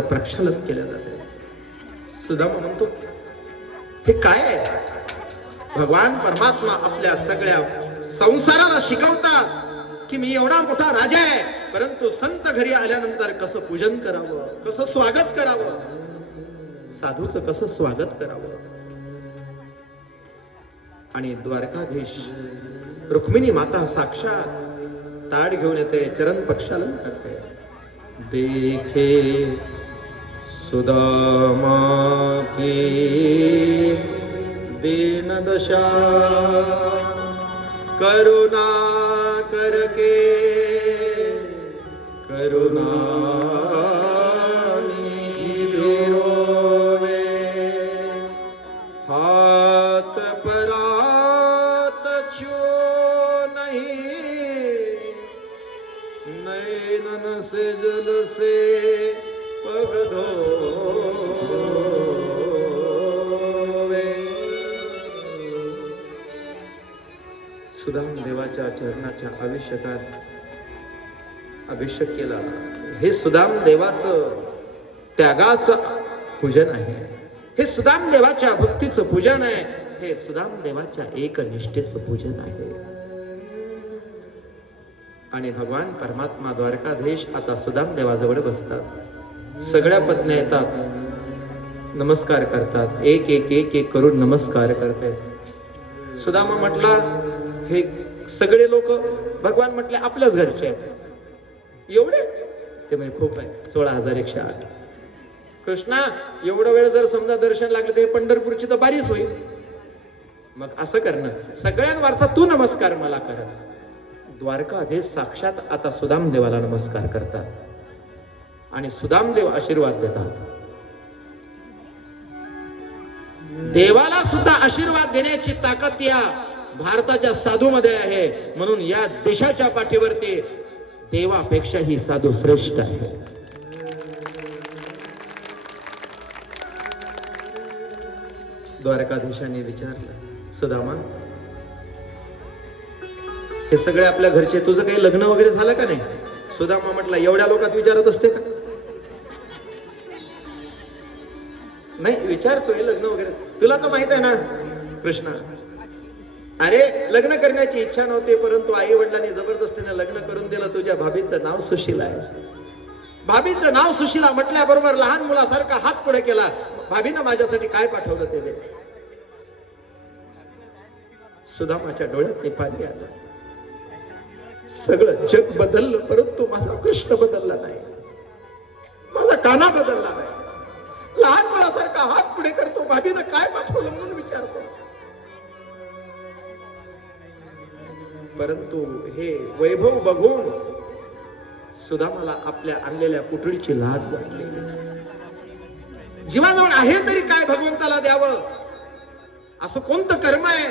प्रक्षालन केलं जाते. सुदामा म्हणतो हे काय आहे? भगवान परमात्मा आपल्या सगळ्या संसाराला शिकवतात की मी एवढा मोठा राजा आहे, परंतु संत घरी आल्यानंतर कसं पूजन करावं, कसं स्वागत करावं, साधूचं कसं स्वागत करावं. आणि द्वारकाधीश रुक्मिणी माता साक्षात ताड घेऊन येते, चरण प्रक्षालन करते. देखे सुदामा की दीन दशा, करुणा करके करुणा रोवे, हाथ परात छो नहीं, नैनन से जल से पग धोवे. सुदाम देवाच्या चरणाच्या अभिषेकात अभिषेक केला. हे सुदाम देवाचं त्यागाचं पूजन आहे, हे सुदाम देवाच्या भक्तीचं पूजन आहे, हे सुदाम देवाच्या एकनिष्ठेचं पूजन आहे. आणि भगवान परमात्मा द्वारकाधीश आता सुदाम देवाजवळ बसतात. सगळ्या पत्न्या येतात, नमस्कार करतात, एक एक एक एक करून नमस्कार करतात. सुदामा म्हटला हे सगळे लोक, भगवान म्हटले आपल्याच घरचे आहेत. एवढे? ते म्हणजे खूप आहे, 16,108. कृष्णा एवढा वेळ जर समजा दर्शन लागलं तर हे पंढरपूरची तर बारीच होईल. मग असं करणं, सगळ्यांवरचा तू नमस्कार मला कर. द्वारकाधीश साक्षात आता सुदाम देवाला नमस्कार करतात आणि सुदाम देव आशीर्वाद देतात. देवाला सुद्धा आशीर्वाद देण्याची ताकद या भारताच्या साधू मध्ये आहे. म्हणून या देशाच्या पाठीवरती देवापेक्षाही साधू श्रेष्ठ आहे. द्वारकाधीशाने विचारलं, सुदामा हे सगळे आपल्या घरचे, तुझं काही लग्न वगैरे झालं का नाही? सुदामा म्हटला एवढ्या लोकात विचारत असते का? नाही विचारतोय लग्न वगैरे. तुला तर माहित आहे ना कृष्णा, अरे लग्न करण्याची इच्छा नव्हती, परंतु आई वडिलांनी जबरदस्तीने लग्न करून दिलं. तुझ्या भाभीचं नाव सुशीला आहे. भाभीचं नाव सुशीला म्हटल्याबरोबर लहान मुलासारखा हात पुढे केला. भाभीनं माझ्यासाठी काय पाठवलं ते दे. सुदामाच्या डोळ्यात पाणी आलं. सगळं जग बदललं, परंतु माझा कृष्ण बदलला नाही, माझा काना बदलला नाही. लहान मुलासारखा हात पुढे करतो, भाभीनं काय पाठवलं म्हणून विचारतो. परंतु हे वैभव बघून सुदामाला आपल्या आणलेल्या पुतळीची लाज वाटली. जीवाजवळ आहे तरी काय भगवंताला द्यावं, असं कोणतं कर्म आहे?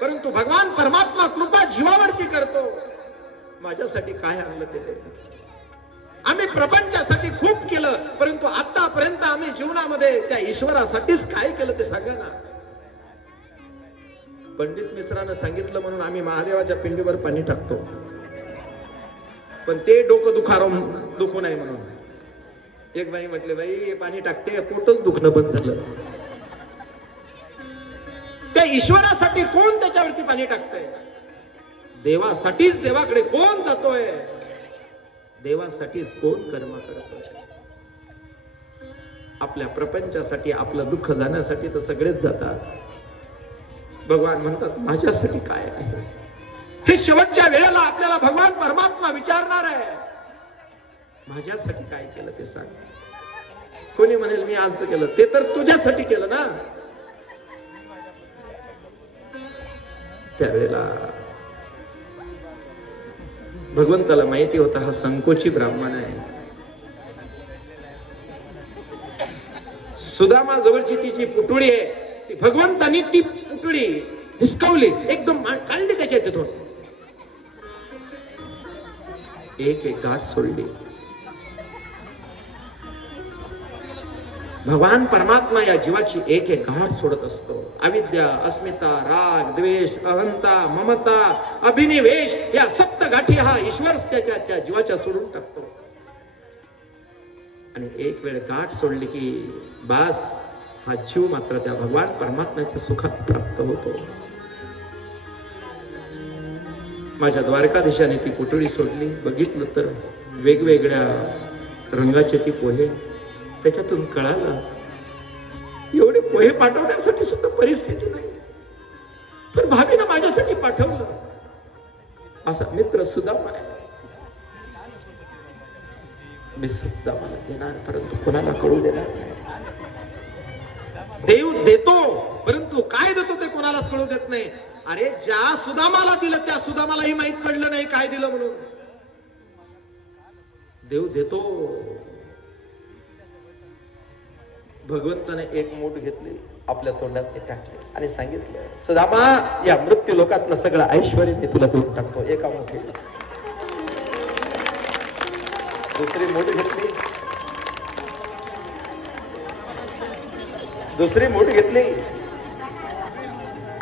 परंतु भगवान परमात्मा कृपा जीवावरती करतो. माझ्यासाठी काय आणलं ते दे. आम्ही प्रपंचासाठी खूप केलं, परंतु आतापर्यंत आम्ही जीवनामध्ये त्या ईश्वरासाठीच काय केलं ते सांगा ना. पंडित मिश्रानं सांगितलं म्हणून आम्ही महादेवाच्या पिंडीवर पाणी टाकतो, पण ते डोकं दुखू नये म्हणून. एक बाई म्हटले, बाई पाणी टाकते, पोटच दुखणं बंद झालं. त्या ईश्वरासाठी कोण त्याच्यावरती पाणी टाकतंय? देवासाठीच देवाकडे कोण जातोय? देवासाठीच कोण कर्म करतोय? आपल्या प्रपंचासाठी, आपलं दुःख जाण्यासाठी तर सगळेच जातात. भगवान म्हणतात माझ्यासाठी काय आहे? हे शेवटच्या वेळेला आपल्याला भगवान परमात्मा विचारणार आहे, माझ्यासाठी काय केलं ते सांग. कोणी म्हणेल मी आज केलं, ते तर तुझ्यासाठी केलं ना. त्यावेळेला भगवंताला माहिती होता हा संकोची ब्राह्मण आहे. सुदामा जवळची ती जी पुतळी आहे, ती भगवंतानी ती पुतळी हिसकावली, एकदम काढली त्याच्या तिथून, एक एक गाठ सोडली. भगवान परमात्मा या जीवाची एक एक गाठ सोडत असतो. अविद्या, अस्मिता, राग, द्वेष, अहंता, ममता, अभिनिवेश या सप्त गाठी हा ईश्वर त्याच्या जीवाच्या सोडून टाकतो. आणि एक वेळ गाठ सोडली की बास, हा जीव मात्र त्या भगवान परमात्म्याच्या सुखात प्राप्त होतो. माझ्या द्वारकाधीशाने ती पुतळी सोडली. बघितलं तर वेगवेगळ्या रंगाचे ती पोहे. त्याच्यातून कळालं एवढे पोहे पाठवण्यासाठी सुद्धा परिस्थिती नाही, पण भाभीनं माझ्यासाठी पाठवलं. असा मित्र सुदामा आहे. मी सुदामाला देणार, परंतु कोणाला कळू देणार नाही. देव देतो, परंतु काय देतो ते कोणालाच कळू देत नाही. अरे ज्या सुदामाला दिलं त्या सुदामालाही माहित पडलं नाही काय दिलं म्हणून. देव देतो. भगवंताने एक मूठ घेतली, आपल्या तोंडात ते टाकले आणि सांगितलं, सुदामा, या मृत्यू लोकातलं सगळं ऐश्वर्य मी तुला देऊन टाकतो एका मुठीत. दुसरी मूठ घेतली, दुसरी मूठ घेतली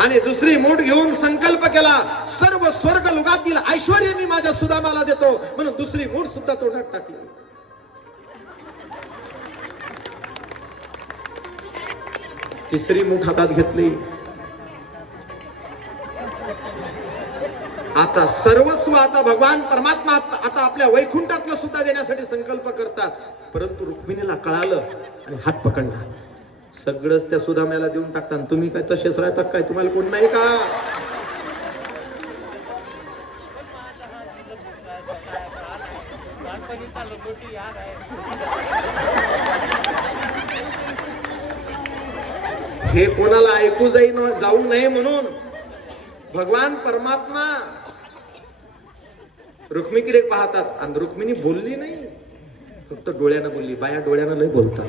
आणि दुसरी मूठ घेऊन संकल्प केला, सर्व स्वर्ग लोकातील ऐश्वर्य मी माझ्या सुदामाला देतो, म्हणून दुसरी मूठ सुद्धा तोंडात टाकली. तिसरी मूठ हातात घेतली. आता सर्वस्व, आता भगवान परमात्मा आता आपल्या वैकुंठातलं सुद्धा देण्यासाठी संकल्प करतात. परंतु रुक्मिणीला कळालं आणि हात पकडला. सगळंच त्या सुदाम्याला देऊन टाकतात. तुम्ही काय तसेच राहतात काय? तुम्हाला कोण नाही का? हे कोणाला ऐकू जाऊ नये म्हणून भगवान परमात्मा रुक्मिणीकडे पाहतात आणि रुक्मिणी बोलली नाही, फक्त डोळ्यानं बोलली. बाया डोळ्यानं लय बोलतात.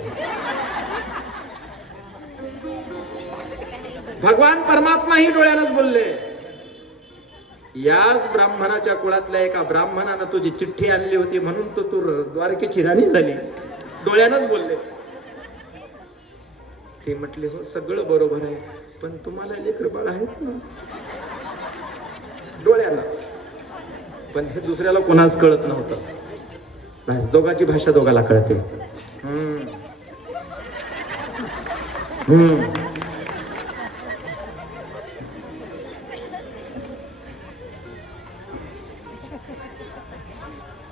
भगवान परमात्मा ही डोळ्यानंच बोलले. याच ब्राह्मणाच्या कुळातल्या एका ब्राह्मणानं तुझी चिठ्ठी आणली होती म्हणून तू द्वारकेची राणी झाली. डोळ्यानंच बोलले. ते म्हटले, हो सगळं बरोबर आहे, पण तुम्हाला लेकर बाळ आहेत ना. डोळ्यानंच. पण हे दुसऱ्याला कोणाच कळत नव्हतं. दोघाची भाषा दोघाला कळते.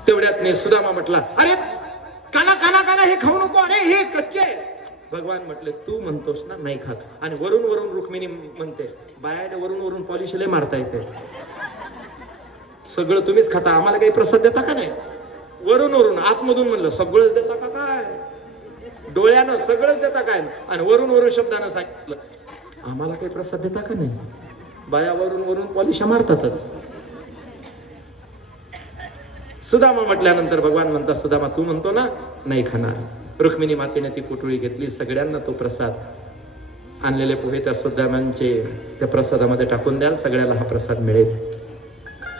तेवढ्यात ने सुदामा म्हटला, अरे काना काना काना हे खाऊ नको, अरे हे कच्चे. भगवान म्हटले, तू म्हणतोस ना नाही खात. आणि वरून वरून रुक्मिणी म्हणते, बायाने वरून वरून पॉलिश लय मारता येते. सगळं तुम्हीच खाता, आम्हाला काही प्रसाद देता का नाही? वरून वरून. आतमधून म्हणलं, सगळंच देता का काय? डोळ्यानं सगळंच देता काय? आणि वरून वरून शब्दानं सांगितलं, आम्हाला काही प्रसाद देता का नाही? बाया वरून वरून पॉलिशा मारतातच. सुदामा म्हटल्यानंतर भगवान म्हणतात, सुदामा तू म्हणतो ना नाही खाणार. रुक्मिणी मातेने ती पुटुळी घेतली. सगळ्यांना तो प्रसाद, आणलेले पोहे त्या सुदामांचे त्या प्रसादामध्ये टाकून द्याल, सगळ्याला हा प्रसाद मिळेल.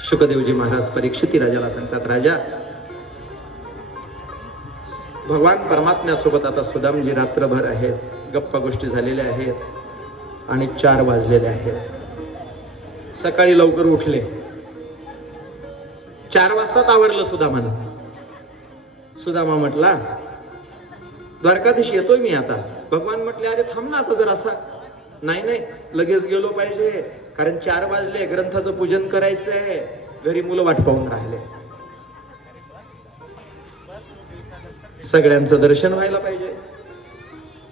शुकदेवजी महाराज परीक्षिती राजाला सांगतात, राजा, भगवान परमात्म्यासोबत आता सुदामजी रात्रभर आहेत, गप्पा गोष्टी झालेल्या आहेत आणि 4 वाजलेले आहेत. सकाळी लवकर उठले. 4 वाजताच आवरलं सुदामानं. सुदामा म्हटला, द्वारकाधीश येतोय मी आता. भगवान म्हटले, अरे थांब ना आता जरासा. नाही नाही, लगेच गेलो पाहिजे, कारण 4 वाजले, ग्रंथाचं पूजन करायचंय, घरी मुलं वाट पाहून राहिले, सगळ्यांचं दर्शन व्हायला पाहिजे.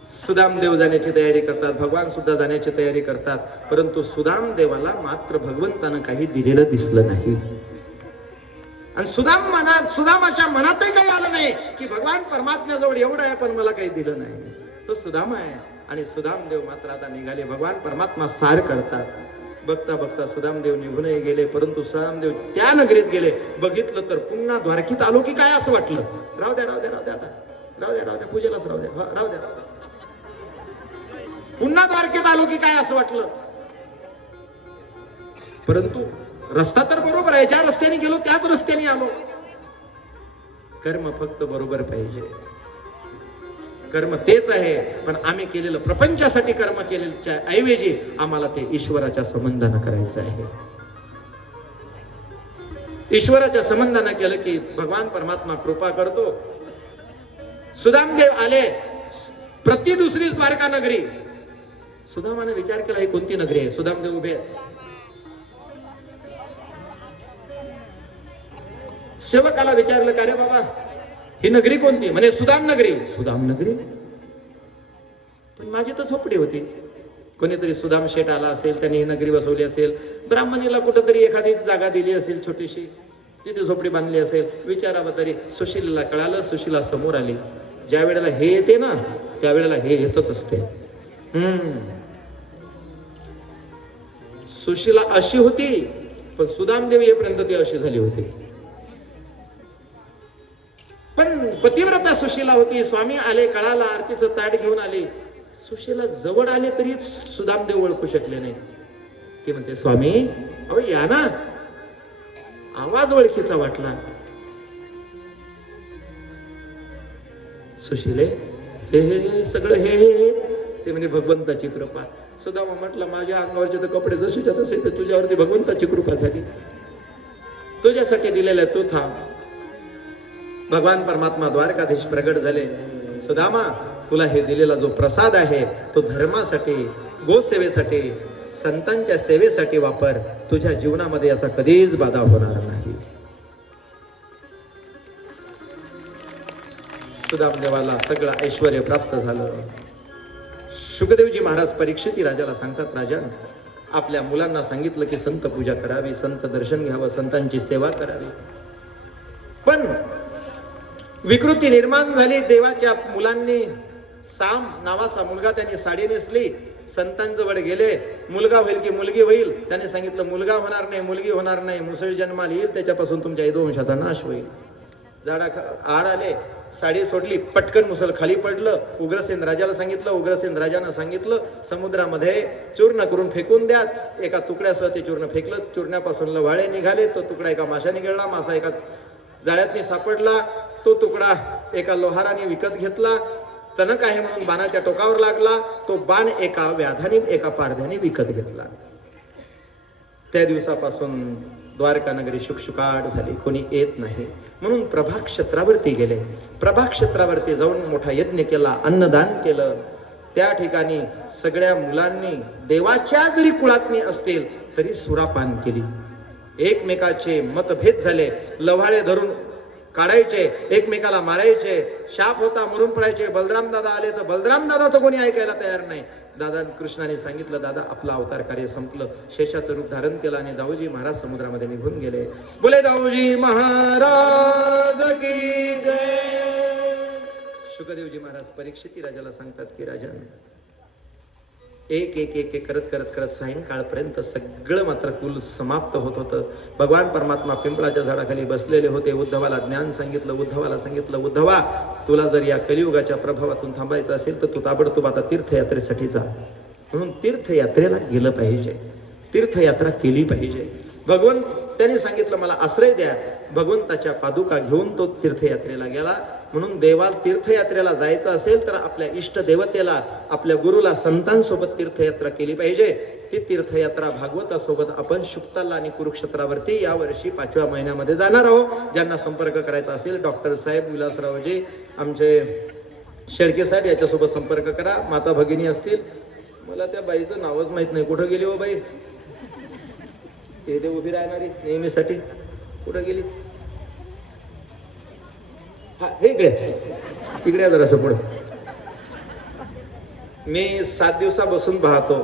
सुदामदेव जाण्याची तयारी करतात, भगवान सुद्धा जाण्याची तयारी करतात. परंतु सुदामदेवाला मात्र भगवंतानं काही दिलेलं दिसलं नाही. आणि सुदामाच्या मनातही काही आलं नाही की भगवान परमात्म्याजवळ एवढं आहे पण मला काही दिलं नाही. तो सुदामा आहे. आणि सुदामदेव मात्र आता निघाले. भगवान परमात्मा सार करतात. बघता बघता सुदामदेव निघूनही गेले. परंतु सुदामदेव त्या नगरीत गेले. बघितलं तर पुन्हा द्वारकीत आलो की काय असं वाटलं. राहू द्या राहू द्या राहू द्या, आता राहू द्या राहू द्या, पूजेलाच राहू द्या, राहू द्या राहू द्या. पुन्हा द्वारकेत आलो की काय असं वाटलं. परंतु रस्ता तर बरोबर आहे, ज्या रस्त्याने गेलो त्याच रस्त्याने आलो. कर्म फक्त बरोबर पाहिजे. कर्म तेच आहे, पण आम्ही केलेलं प्रपंचासाठी कर्म केलेल्या ऐवजी आम्हाला ते ईश्वराच्या संबंधानं करायचं आहे. ईश्वराच्या संबंधानं केलं की भगवान परमात्मा कृपा करतो. सुदामदेव आले, प्रति दुसरी द्वारका नगरी. सुदामाने विचार केला ही कोणती नगरी आहे. सुदामदेव उभे आहेत. सेवकाला विचारलं का रे बाबा ही नगरी कोणती? म्हणे सुदाम नगरी. सुदाम नगरी? पण माझी तर झोपडी होती. कोणीतरी सुदाम शेठ आला असेल, त्यांनी ही नगरी बसवली असेल, ब्राह्मणीला कुठंतरी एखादी जागा दिली असेल छोटीशी, तिथे झोपडी बांधली असेल. विचारावं तरी. सुशीलाला कळालं. सुशीला समोर आली. ज्या वेळेला हे येते ना त्यावेळेला हे येतच असते. सुशीला अशी होती, पण सुदामदेव येईपर्यंत ती अशी झाली होती. पण पतिव्रता सुशीला होती. स्वामी आले, कळाला, आरतीचं ताट घेऊन आले. सुशीला जवळ आले तरी सुदामदेव ओळखू शकले नाही. ती म्हणते स्वामी अहो या ना. आवाज ओळखीचा वाटला. सुशीले हे सगळं हे ते म्हणजे भगवंताची कृपा. सुदामा म्हटलं माझ्या अंगावरचे तर कपडे जसेच्या तसे ते तुझ्यावरती भगवंताची कृपा झाली. तुझ्यासाठी दिलेलं तू थांब. भगवान परमात्मा द्वारकाधीश प्रगट झाले. सुदामा तुला हे दिलेला जो प्रसाद आहे तो धर्मासाठी, गोसेवेसाठी, संतांच्या सेवेसाठी वापर. तुझ्या जीवनामध्ये याचा कधीच बाधा होणार नाही. सुदामदेवाला सगळं ऐश्वर्य प्राप्त झालं. शुकदेवजी महाराज परीक्षिती राजाला सांगतात, राजा आपल्या मुलांना सांगितलं की संत पूजा करावी, संत दर्शन घ्यावं, संतांची सेवा करावी. पण विकृती निर्माण झाली. देवाच्या मुलांनी साम नावाचा मुलगा त्यांनी साडी नेसली, संतांजवळ गेले. मुलगा होईल की मुलगी होईल? त्याने सांगितलं मुलगा होणार नाही, मुलगी होणार नाही, मुसळ जन्माला येईल, त्याच्यापासून तुमच्या यदुवंशाचा नाश होईल. झाडा आड आले, साडी सोडली, पटकन मुसल खाली पडलं. उग्रसेन राजाला सांगितलं. उग्रसेन राजानं सांगितलं समुद्रामध्ये चूर्ण करून फेकून द्या. एका तुकड्यासह ते चूर्ण फेकलं. चूर्णापासून लवाळे निघाले. तो तुकडा एका माशाने गिळला, मासा एका जाळ्यातनी सापडला. तो तुकडा एका लोहाराने विकत घेतला. तणक आहे म्हणून बाणाच्या टोकावर लागला. तो बाण एका व्याधाने, एका पारध्याने विकत घेतला. त्या दिवसापासून द्वारका नगरी शुकशुकाट झाली. कोणी येत नाही म्हणून प्रभा क्षेत्रावरती गेले. प्रभा क्षेत्रावरती जाऊन मोठा यज्ञ केला, अन्नदान केलं. त्या ठिकाणी सगळ्या मुलांनी देवाच्या जरी कुळातनी असतील तरी सुरापान केली. एकमेकाचे मतभेद झाले. लव्हाळे धरून काढायचे, एकमेकाला मारायचे. शाप होता, मरून पडायचे. बलराम दादा आले तर बलराम दादाचं कोणी ऐकायला तयार नाही. दादा कृष्णाने सांगितलं दादा आपलं अवतार कार्य संपलं. शेषाचं रूप धारण केलं आणि दाऊजी महाराज समुद्रामध्ये निघून गेले. बोले दाऊजी महाराज की जय. शुकदेवजी महाराज परीक्षिती राजाला सांगतात की राजा एक एक एक एक करत करत करत सायंकाळपर्यंत सगळं मात्र कुल समाप्त होत होतं. भगवान परमात्मा पिंपळाच्या झाडाखाली बसलेले होते. उद्धवाला ज्ञान सांगितलं. उद्धवाला सांगितलं उद्धवा तुला जर या कलियुगाच्या प्रभावातून थांबायचं असेल तर तू ताबडतोब आता तीर्थयात्रेसाठी जा. म्हणून तीर्थयात्रेला गेलं पाहिजे, तीर्थयात्रा केली पाहिजे. भगवंत त्याने सांगितलं मला आश्रय द्या. भगवंताच्या पादुका घेऊन तो तीर्थयात्रेला गेला. म्हणून देवाला तीर्थयात्रेला जायचं असेल तर आपल्या इष्ट देवतेला, आपल्या गुरुला, संतांसोबत तीर्थयात्रा केली पाहिजे. ती तीर्थयात्रा भागवतासोबत आपण शुक्ताला आणि कुरुक्षेत्रावरती यावर्षी 5व्या महिन्यामध्ये जाणार आहोत. ज्यांना संपर्क करायचा असेल डॉक्टर साहेब विलासरावजी, आमचे शेळके साहेब याच्यासोबत संपर्क करा. माता भगिनी असतील. मला त्या बाईचं नावच माहित नाही. कुठं गेली हो बाई? ते उभी राहणारी नेहमीसाठी कुठं गेली? हा हे इकडे जरा असं पुढे. मी 7 दिवसा बसून पाहतो.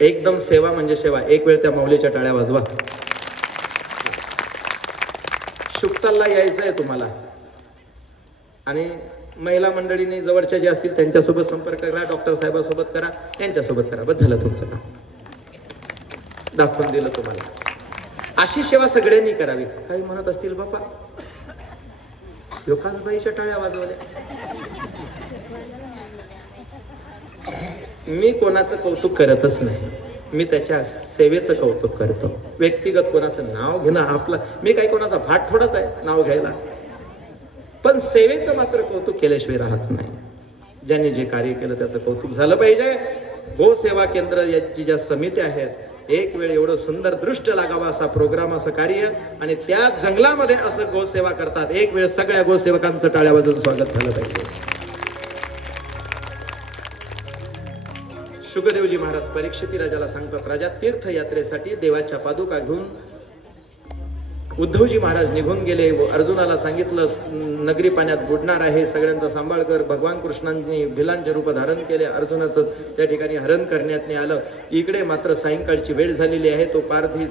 एकदम सेवा म्हणजे सेवा. एक वेळ त्या माऊलीच्या टाळ्या वाजवा. शुक्तालला यायचं आहे तुम्हाला. आणि महिला मंडळीने जवळच्या जे असतील त्यांच्यासोबत संपर्क करा. डॉक्टर साहेबासोबत करा, त्यांच्यासोबत करा. बस झालं तुमचं काम. दाखवून दिलं तुम्हाला. अशी सेवा सगळ्यांनी करावी. काही म्हणत असतील बाबा योकासबाईच्या टाळ्या वाजवल्या. मी कोणाचं कौतुक करतच नाही. मी त्याच्या सेवेचं कौतुक करतो. व्यक्तिगत कोणाचं नाव घेणं आपलं, मी काही कोणाचा भाट थोडाच आहे नाव घ्यायला. पण सेवेचं मात्र कौतुक केल्याशिवाय राहत नाही. ज्यांनी जे कार्य केलं त्याचं कौतुक झालं पाहिजे. गो सेवा केंद्र याची ज्या समित्या आहेत एक वेळ एवढं सुंदर दृष्ट लागावा असा प्रोग्राम, असं कार्य, आणि त्या जंगलामध्ये असं गोसेवा करतात. एक वेळ सगळ्या गोसेवकांचं टाळ्या वाजून स्वागत झालं पाहिजे. शुकदेवजी महाराज परीक्षिती राजाला सांगतात, राजा तीर्थयात्रेसाठी देवाच्या पादुका घेऊन उद्धवजी महाराज निघून गेले. अर्जुनाला सांगितलं नगरी पाण्यात बुडणार आहे, सगळ्यांचा सांभाळ कर. भगवान कृष्णांनी भिलांचे रूप धारण केले, अर्जुनाचं त्या ठिकाणी हरण करण्यात नाही आलं. इकडे मात्र सायंकाळची वेळ झालेली आहे. तो पारधी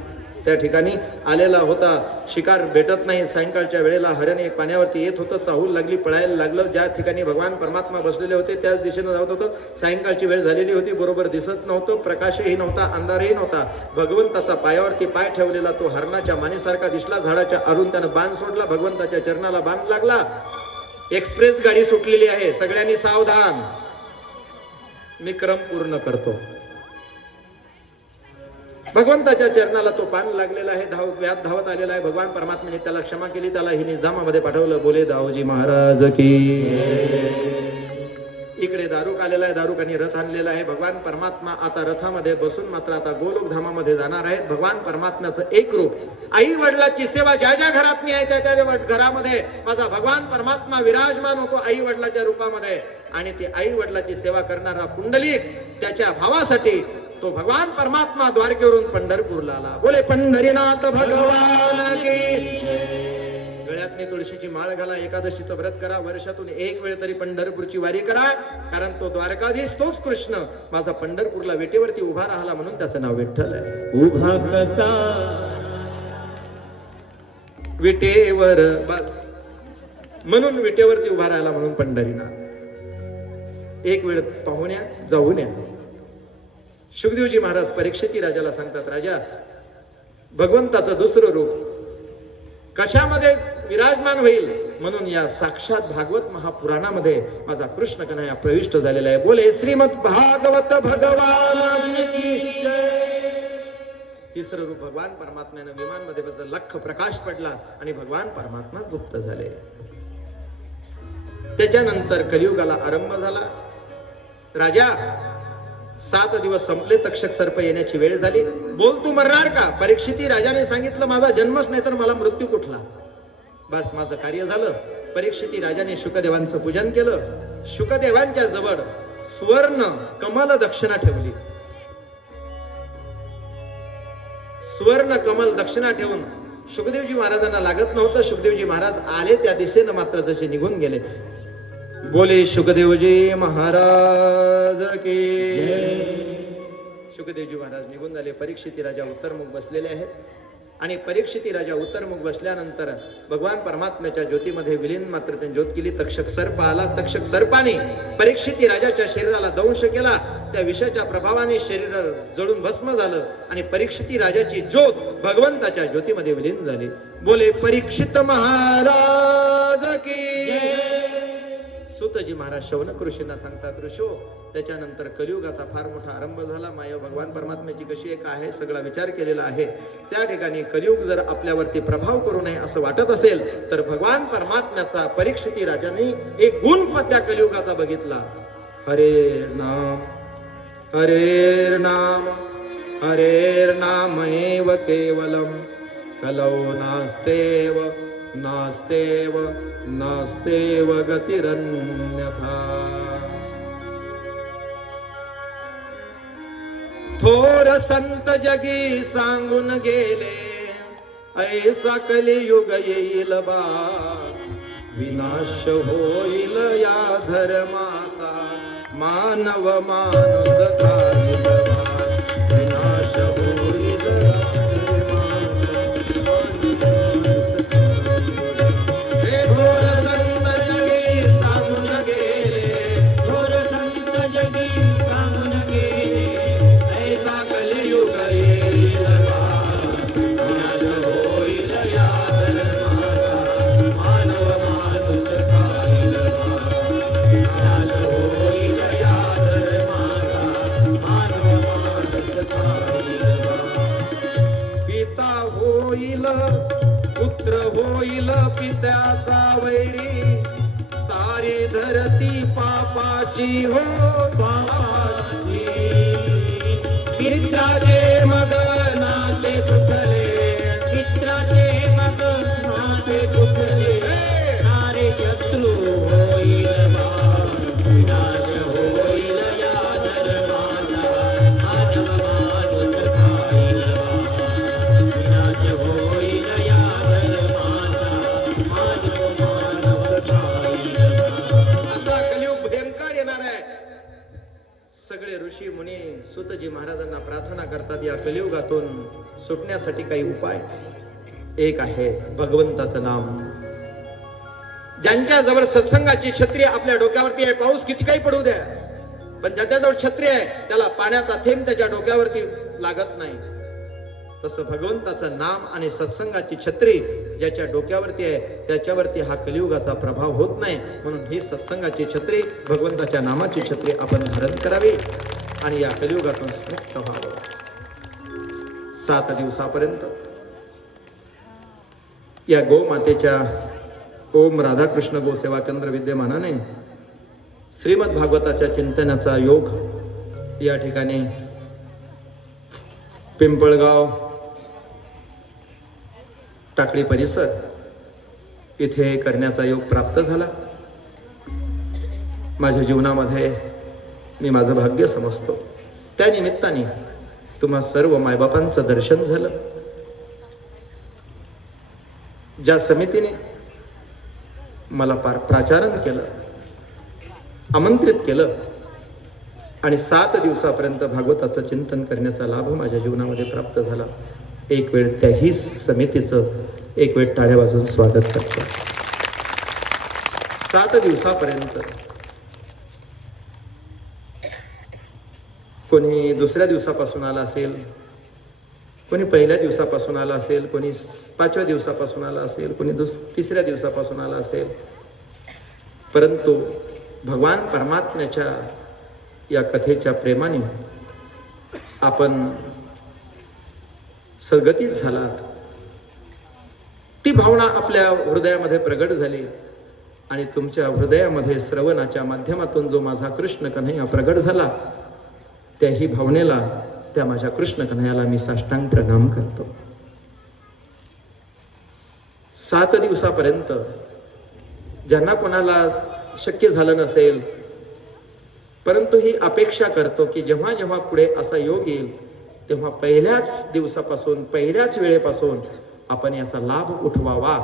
त्या ठिकाणी आलेला होता, शिकार भेटत नाही. सायंकाळच्या वेळेला हरण एक पाण्यावरती येत होतं, चाहूल लागली, पळायला लागलं. ज्या ठिकाणी भगवान परमात्मा बसलेले होते त्याच दिशेनं जात होतं. सायंकाळची वेळ झालेली होती, बरोबर दिसत नव्हतं, प्रकाशही नव्हता, अंधारही नव्हता. भगवंताचा पायावरती पाय ठेवलेला तो हरणाच्या मानेसारखा दिसला. झाडाच्या आरून त्यानं बाण सोडला, भगवंताच्या चरणाला बाण लागला. एक्सप्रेस गाडी सुटलेली आहे, सगळ्यांनी सावधान, मी क्रम पूर्ण करतो. भगवंताच्या चरणाला तो पान लागलेला आहे, व्याध धावत आलेला आहे. भगवान परमात्म्याने त्याला क्षमा केली, त्याला ही निजामामध्ये पाठवलं. बोले दाऊजी महाराज की. इकडे दारुक आलेला आहे, दारुकांनी रथ आणलेला आहे. भगवान परमात्मा आता रथामध्ये बसून मात्र आता गोलोक धामामध्ये जाणार आहेत. भगवान परमात्म्याचं एक रूप, आई वडिलाची सेवा ज्या ज्या घरात नाही आहे त्या त्या घरामध्ये माझा भगवान परमात्मा विराजमान होतो आई वडिलाच्या रूपामध्ये. आणि ते आई वडिलाची सेवा करणारा पुंडलिक, त्याच्या भावासाठी तो भगवान परमात्मा द्वारकेवरून पंढरपूरला आला. बोले पंढरीनाथ भगवान की. गळ्यातनी तुळशीची माळ घाला, एकादशीचं व्रत करा, वर्षातून एक वेळ तरी पंढरपूरची वारी करा. कारण तो द्वारकाधीश, तोच कृष्ण माझा पंढरपूरला विटेवरती उभा राहिला म्हणून त्याचं नाव विठ्ठल आहे. उभा कसा विटेवर बस, म्हणून विटेवरती उभा राहिला म्हणून पंढरीनाथ. एक वेळ पाहून या, जाऊन या. शुकदेवजी महाराज परीक्षिती राजाला सांगतात, राजा भगवंताचं दुसरं रूप कशामध्ये विराजमान होईल म्हणून या साक्षात भागवत महापुराणामध्ये माझा कृष्ण कन्हैया प्रविष्ट झालेला आहे. बोले श्रीमद भागवत भगवान की जय. तिसरं रूप भगवान परमात्म्यानं विमानमध्ये बसलं, लख प्रकाश पडला आणि भगवान परमात्मा गुप्त झाले. त्याच्यानंतर कलियुगाला आरंभ झाला. राजा 7 दिवस संपले, तक्षक सर्प येण्याची वेळ झाली. बोल तू मरणार का? परीक्षिती राजाने सांगितलं, माझा जन्मच नाही तर मला मृत्यू कुठला. बस माझं कार्य झालं. परीक्षिती राजाने शुकदेवांचं पूजन केलं. शुकदेवांच्या जवळ सुवर्ण कमल दक्षिणा ठेवली. सुवर्ण कमल दक्षिणा ठेवून शुकदेवजी महाराजांना लागत नव्हतं. शुकदेवजी महाराज आले त्या दिशेनं मात्र जसे निघून गेले. बोले शुकदेवजी महाराज की. शुकदेवजी महाराज निघून झाले. परीक्षिती राजा उत्तरमुख बसलेले आहेत आणि परीक्षिती राजा उत्तरमुख बसल्यानंतर भगवान परमात्म्याच्या ज्योतीमध्ये विलीन मात्र त्यांनी ज्योत केली. तक्षक सर्प आला. तक्षक सर्पाने परीक्षिती राजाच्या शरीराला दंश केला. त्या विषाच्या प्रभावाने शरीर जळून भस्म झालं आणि परीक्षिती राजाची ज्योत भगवंताच्या ज्योतीमध्ये विलीन झाली. बोले परीक्षित महाराज की. सुतजी महाराज शौनक ऋषींना सांगतात, ऋषो त्याच्यानंतर कलियुगाचा फार मोठा आरंभ झाला. माया भगवान परमात्म्याची कशी एक आहे सगळा विचार केलेला आहे. त्या ठिकाणी कलियुग जर आपल्यावरती प्रभाव करू नये असं वाटत असेल तर भगवान परमात्म्याचा परीक्षिती राजाने एक गुण त्या कलियुगाचा बघितला. हरे नाम हरेर नाम हरेर नामैव केवलम कलौ नास्तेव नास्तेव नास्तेव गतिरन्यथा. थोर संत जगी सांगून गेले ऐसा कलियुग येईल बा. विनाश होईल या धर्माचा मानव माणूस खाईल बा. विनाश होईल पुत्र होईल पित्याचा वैरी. सारी धरती पापाची हो पापाची. मित्राचे मग नाते तुटले, मित्राचे मग नाते तुटले, सारे शत्रू होईल भाव, विनाश होईल या धर्माचा, मानव माणूस खाईल भाव, विनाश होईल या धर्माचा, मानव माणूस खाईल भाव. असा कलियुग भयंकर येणार आहे. सगळे ऋषी मुनी सुतजी महाराजांना प्रार्थना करतात, या कलियुगातून सुटण्यासाठी काही उपाय. एक आहे भगवंताचं नाम. ज्यांच्या जवळ सत्संगाची छत्री आपल्या डोक्यावरती आहे, पाऊस किती काही पडू द्या, पण ज्याच्याजवळ छत्री आहे त्याला पाण्याचा थेंब त्याच्या डोक्यावरती लागत नाही. तसं भगवंताचं नाम आणि सत्संगाची छत्री ज्याच्या डोक्यावरती आहे त्याच्यावरती हा कलियुगाचा प्रभाव होत नाही. म्हणून ही सत्संगाची छत्री, भगवंताच्या नामाची छत्री आपण धारण करावी आणि या कलियुगातून मुक्त व्हावं. 7 दिवसापर्यंत या गोमातेच्या ओम राधाकृष्ण गोसेवा केंद्र विद्यमानाने श्रीमद भागवताच्या चिंतनाचा योग या ठिकाणी पिंपळगाव टाकळी परिसर इथे करण्याचा योग प्राप्त झाला. माझ्या जीवनामध्ये मी माझं भाग्य समजतो. त्या निमित्ताने तुम्हा सर्व मायबापांचं दर्शन झालं. ज्या समितीने मला प्राचारण केलं, आमंत्रित केलं आणि 7 दिवसापर्यंत भागवताचं चिंतन करण्याचा लाभ माझ्या जीवनामध्ये प्राप्त झाला. एक वेळ त्याही समितीचं एक वेळ टाळ्या वाजवून स्वागत करतो. 7 दिवसापर्यंत कोणी दुसऱ्या दिवसापासून आला असेल, कोणी पहिल्या दिवसापासून आला असेल, कोणी 5व्या दिवसापासून आला असेल, कोणी 3ऱ्या दिवसापासून आला असेल, परंतु भगवान परमात्म्याच्या या कथेच्या प्रेमाने आपण सद्गतीत झालात. ती भावना आपल्या हृदयामध्ये प्रगट झाली आणि तुमच्या हृदयामध्ये श्रवणाच्या माध्यमातून जो माझा कृष्ण कन्हैया प्रगट झाला, त्याही भावनेला, त्या माझ्या कृष्ण कन्हैयाला मी साष्टांग प्रणाम करतो. 7 दिवसापर्यंत ज्यांना कोणाला शक्य झालं नसेल, परंतु ही अपेक्षा करतो की जेव्हा जेव्हा पुढे असा योग येईल तेव्हा पहिल्याच दिवसापासून, पहिल्याच वेळेपासून आपण याचा लाभ उठवावा.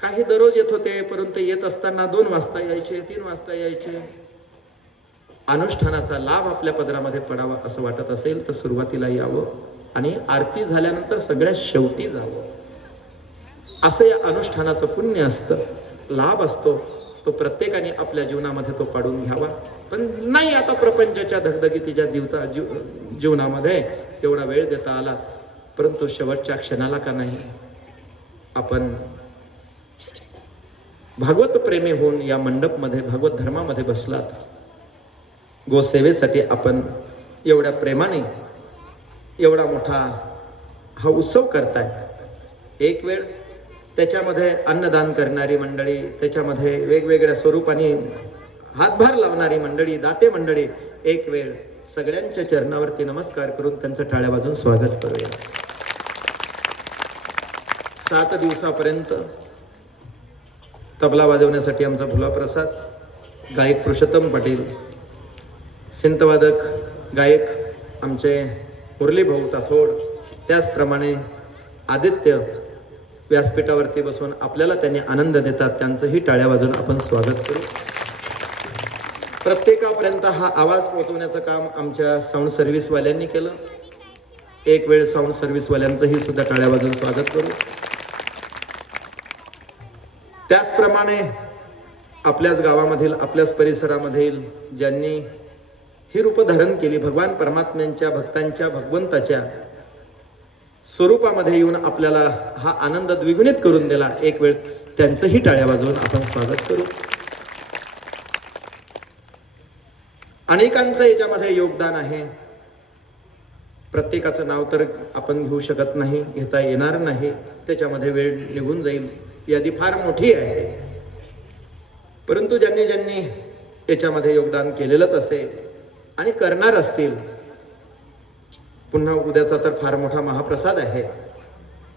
काही दररोज येत होते, परंतु येत असताना 2 वाजता यायचे, 3 वाजता यायचे. अनुष्ठानाचा लाभ आपल्या पदरामध्ये पडावा असं वाटत असेल तर सुरुवातीला यावं आणि आरती झाल्यानंतर सगळ्यात शेवटी जावं. असं या अनुष्ठानाचं पुण्य असतं, लाभ असतो. तो प्रत्येकाने आपल्या जीवनामध्ये तो पाडून घ्यावा. पण नाही आता प्रपंचाच्या धगधगीतीच्या जीवनामध्ये तेवढा वेळ देता आला, परंतु शेवटच्या क्षणाला का नाही आपण भागवत प्रेमी होऊन या मंडपमध्ये भागवत धर्मामध्ये बसलात. गोसेवेसाठी आपण एवढ्या प्रेमाने एवढा मोठा हा उत्सव करताय. एक वेळ त्याच्यामध्ये अन्नदान करणारी मंडळी, त्याच्यामध्ये वेगवेगळ्या स्वरूपाने हातभार लावणारी मंडळी, दाते मंडळी, एक वेळ सगळ्यांच्या चरणावरती नमस्कार करून त्यांचं टाळ्या वाजवून स्वागत करूया. 7 दिवसापर्यंत तबला वाजवण्यासाठी आमचा भुला प्रसाद, गायक पुरुषोत्तम पाटील, सिंतवादक गायक आमचे मुरली भाऊ ताथोड, त्याचप्रमाणे आदित्य व्यासपीठावरती बसून आपल्याला त्यांनी आनंद देतात, त्यांचंही टाळ्या वाजवून आपण स्वागत करू. प्रत्येकापर्यंत हा आवाज पोहोचवण्याचं काम आमच्या साऊंड सर्व्हिसवाल्यांनी केलं. एक वेळ साऊंड सर्व्हिसवाल्यांचंही सुद्धा टाळ्या वाजवून स्वागत करू. त्याचप्रमाणे आपल्याच गावामधील, आपल्याच परिसरामधील ज्यांनी ही रूप धारण केली, भगवान परमात्म्यांच्या भक्तांच्या, भगवंताच्या स्वरूपामध्ये येऊन आपल्याला हा आनंद द्विगुणित करून दिला, एक वेळ त्यांचंही टाळ्या वाजवून आपण स्वागत करू. अनेकांचं याच्यामध्ये योगदान आहे. प्रत्येकाचं नाव तर आपण घेऊ शकत नाही, घेता येणार नाही, त्याच्यामध्ये वेळ निघून जाईल. यादी फार मोठी आहे, परंतु ज्यांनी ज्यांनी याच्यामध्ये योगदान केलेलंच असेल आणि करणार असतील पुन्हा उद्याचा तर फार मोठा महाप्रसाद आहे.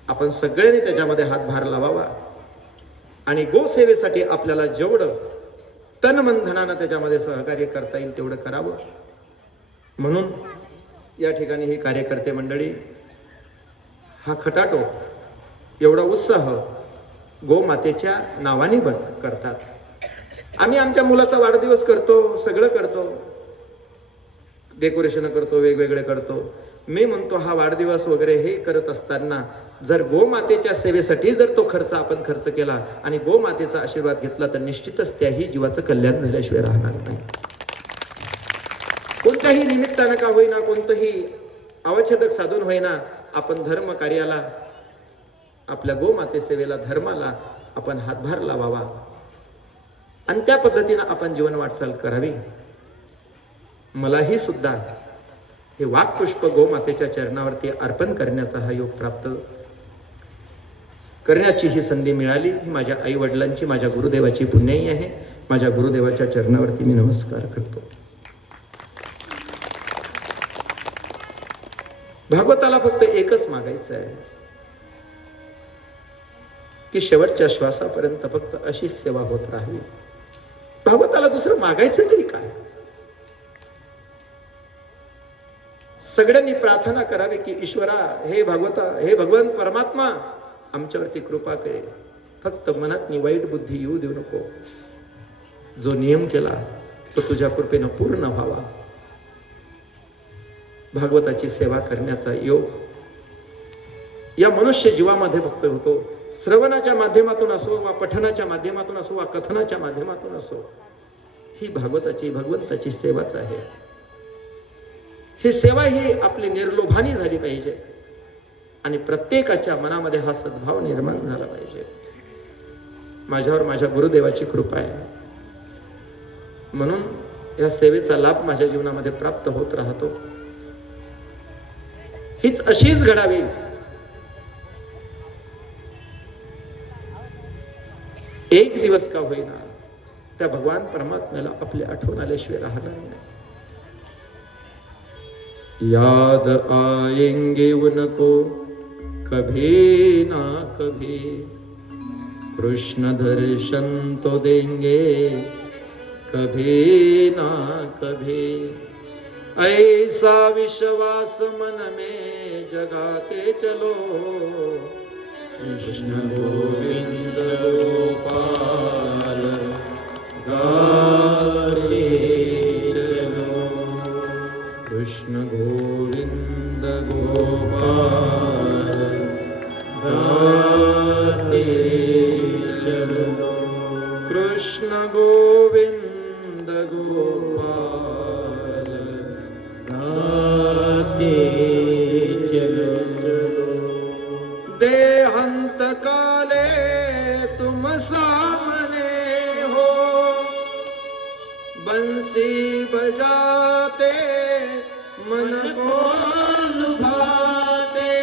आपण सगळ्यांनी त्याच्यामध्ये हातभार लावावा आणि गोसेवेसाठी आपल्याला जेवढं तन मन धनानं त्याच्यामध्ये सहकार्य करता येईल तेवढं करावं. म्हणून या ठिकाणी ही कार्यकर्ते मंडळी हा खटाटो एवढा उत्साह गोमातेच्या नावाने करतात. आम्ही आमच्या मुलाचा वाढदिवस करतो, सगळं करतो, डेकोरेशन करतो, वेगवेगळे करतो. मी म्हणतो हा वाढदिवस वगैरे हे करत असताना जर गोमातेच्या सेवेसाठी जर तो आपण खर्च केला आणि गोमातेचा आशीर्वाद घेतला तर निश्चितच त्याही जीवाचं कल्याण झाल्याशिवाय राहणार नाही. कोणत्याही निमित्तानं का होईना, कोणतंही अवच्छेदक साधून होईना, आपण धर्म कार्याला, आपल्या गोमाते सेवेला, धर्माला आपण हातभार लावावा आणि त्या पद्धतीनं आपण जीवन वाटचाल करावी. मलाही सुद्धा हे वाक्पुष्प गोमातेच्या चरणावरती अर्पण करण्याचा हा योग प्राप्त करण्याची ही संधी मिळाली. ही माझ्या आई वडिलांची, माझ्या गुरुदेवाची पुण्याई आहे. माझ्या गुरुदेवाच्या चरणावरती मी नमस्कार करतो. भागवताला फक्त एकच मागायचं आहे की शेवटच्या श्वासापर्यंत फक्त अशीच सेवा होत राहावी. भागवताला दुसरं मागायचं तरी काय? सगळ्यांनी प्रार्थना करावी की ईश्वरा, हे भागवता, हे भगवान परमात्मा, आमच्यावरती कृपा करे. फक्त मनात वाईट बुद्धी येऊ देऊ नको. जो नियम केला तो तुझ्या कृपेनं पूर्ण व्हावा. भागवताची सेवा करण्याचा योग या मनुष्य जीवामध्ये फक्त होतो. श्रवणाच्या माध्यमातून असो वा पठनाच्या माध्यमातून असो वा कथनाच्या माध्यमातून असो, ही भागवताची, भगवंताची सेवाच आहे. ही सेवा ही आपली निर्लोभानी झाली पाहिजे आणि प्रत्येकाच्या मनामध्ये हा सद्भाव निर्माण झाला पाहिजे. माझ्यावर माझ्या गुरुदेवाची कृपा आहे म्हणून या सेवेचा लाभ माझ्या जीवनामध्ये प्राप्त होत राहतो. हीच अशीच घडावी. एक दिवस का होईना त्या भगवान परमात्म्याला आपली आठवण आल्याशिवाय राहणार नाही. याद आएंगे उनको कभी ना कभी, कृष्ण दर्शन तो देंगे कभी ना कभी. ऐसा विश्वास मन में जगाते चलो, कृष्ण गोविंद गोपाल गाते चलो. कृष्ण गोविंद गोपाल गाते चलो. कृष्ण गोविंद गोपाल गाते चलो. देहांत काले तुम सामने हो, बंसी बजाते मन को लुभाते.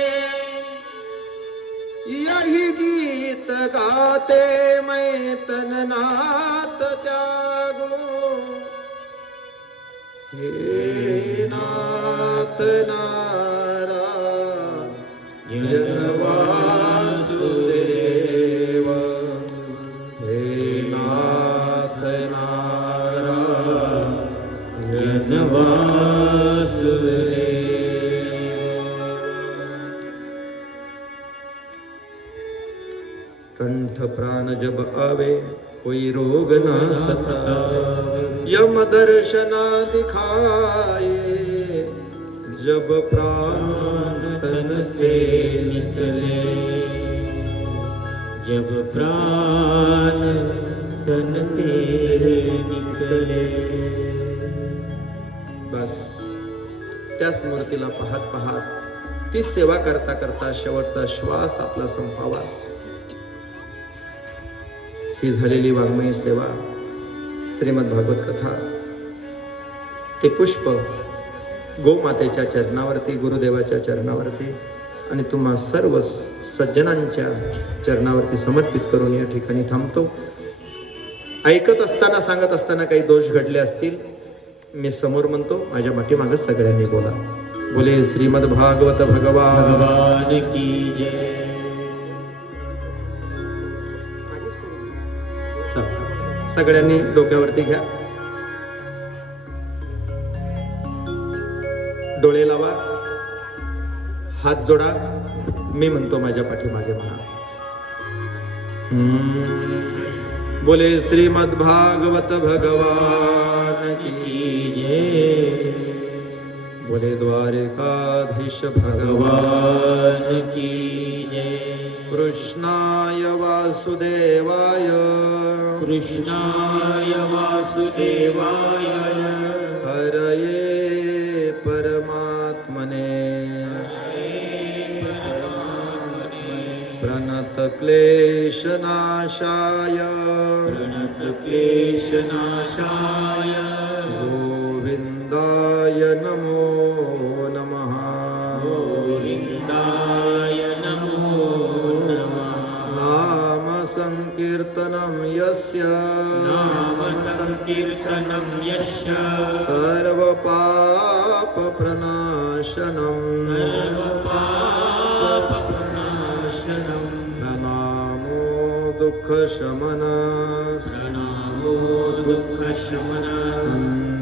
यही गीत गाते मैं तन नाथ त्यागो. हे नाथ नारायण वासुदेव, हे नाथ नारायण वासुदेव. कंठ प्राण जब आवे कोई रोग ना सतावे, यम दर्शना दिखाए जब प्राण तन से निकले. जब प्राण तन से निकले. बस त्या स्मृतीला पाहत पाहत ती सेवा करता करता शेवटचा श्वास आपला संपावा. ही झालेली वाङ्मयी सेवा, श्रीमद भागवत कथा, ते पुष्प गोमातेच्या चरणावरती, गुरुदेवाच्या चरणावरती आणि तुम्हा सर्व सज्जनांच्या चरणावरती समर्पित करून या ठिकाणी थांबतो. ऐकत असताना, सांगत असताना काही दोष घडले असतील, मी समोर म्हणतो, माझ्या पाठीमागे सगळ्यांनी बोला. बोले श्रीमद भागवत भगवान भगवान की जय। चला, सगळ्यांनी डोक्यावरती घ्या, डोळे लावा, हात जोडा, मी म्हणतो माझ्या पाठीमागे म्हणा. बोले श्रीमद भागवत भगवान की की जय। बोले द्वारिकाधीश भगवान भगवान की जय। कृष्णाय वासुदेवाय कृष्णाय वासुदेवाय हरये परमात्मने प्रणत क्लेशनाशाय प्रणत क्लेशनाशाय गोविन्दाय नमो नमः. गोविन्दाय नमो नमः। नाम संकीर्तनं यस्य नाम संकीर्तनं यस्य सर्वपापप्रणाशनं सर्वपापप्रणाशनं प्रणामो दुःखशमनः प्रणामो दुःखशमनः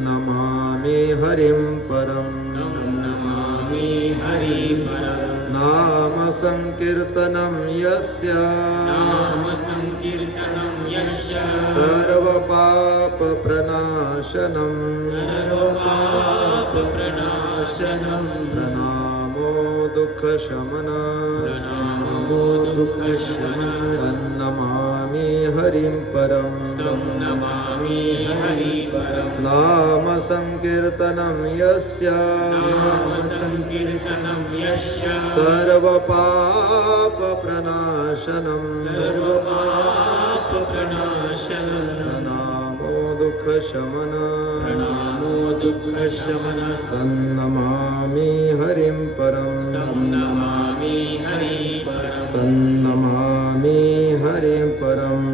नमामि हरिं परम्. नमामि हरिपरम्। नाम संकीर्तनं यस्य नाम संकीर्तनं यस्य सर्वपापप्रणाशनं सर्वपापप्रणाशनं प्रणामो दुःखशमनः प्रणामो दुःखशमनः नमामि हरिं परम्. नमामि हरिपरम्। नाम संकीर्तनं यस्य नाम संकीर्तनं यस्य सर्वपापप्रणाशनं सर्वपापप्रणाशनं प्रणामो दुःखशमनः प्रणामो दुःखशमनः तन्नमामि हरिं परम्. नमामि हरिपरम्। तन्नमामि हरिं परम्.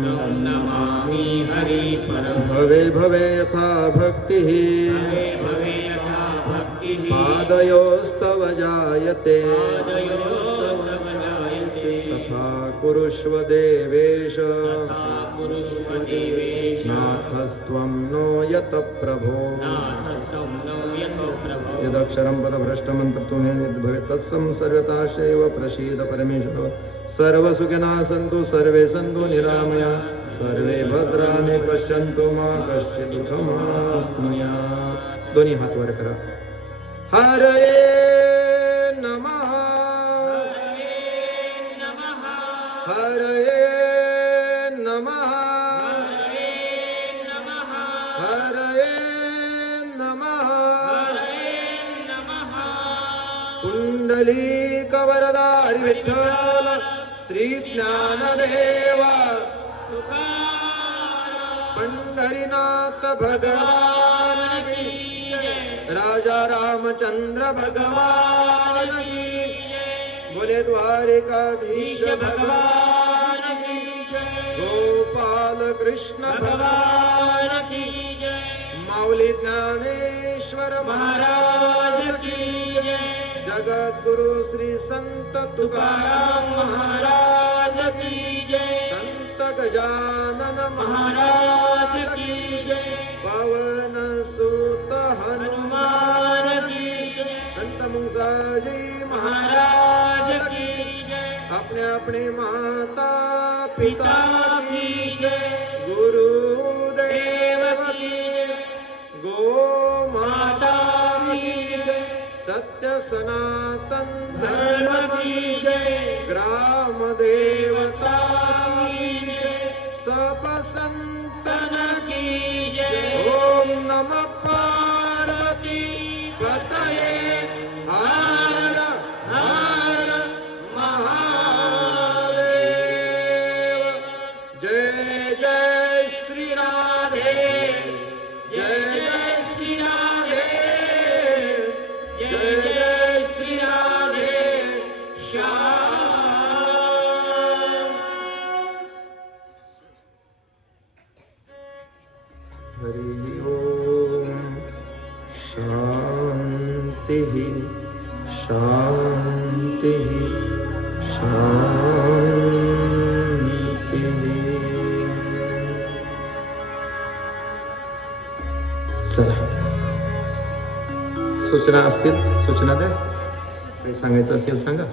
नमामि हरिपरम्। भवे भवे यथा भक्तिः भवे भवे यथा भक्तिः पादयोस्तव जायते पादयोस्तव जायते तथा कुरुष्व देवेश तथा कुरुष्व देवेश नाथस्त्वं नो यत प्रभो. नाथस्तं नो यतो प्रभो। यदक्षरं पदभ्रष्टमन्तत्वं भवेत् तत्सं सर्वताशैव प्रसीद परमेश्वर. सर्वसुखिनः सन्तु सर्वे सन्तु निरामया सर्वे भद्राणि पश्यन्तु मा कश्चित् दुःखमाप्नुयात्. दोन्ही हात वर करा. हरये नमः हरये नमः हरये नमः. पुंडलीकवरदारि विठ्ठल श्री ज्ञानदेव पंढरीनाथ भगवान की राजा रामचंद्र भगवान की. बोले द्वारिकाधीश भगवान की. गोपाल कृष्ण भगवान की. माऊली ज्ञानेश्वर महाराज की. जगद्गुरु श्री संत तुकाराम महाराज की. संत गजानन महाराज की. पवन सुत हनुमान की. संत मुंसाजी महाराज की. अपने अपने माता पिता की. गुरुदेव की. गो माता की. सत्य सनातन धर्म की. ग्राम देवता की. सब संतन की. ओम नमः पार्वती पतये हर हर महादेव. जय जय श्री राधे जय जय श्री राधे जय जय श्री राधे श्याम. हरि ओम शांति शांती शांती. चला, सूचना असतील सूचना द्या, काही सांगायचं असेल सांगा.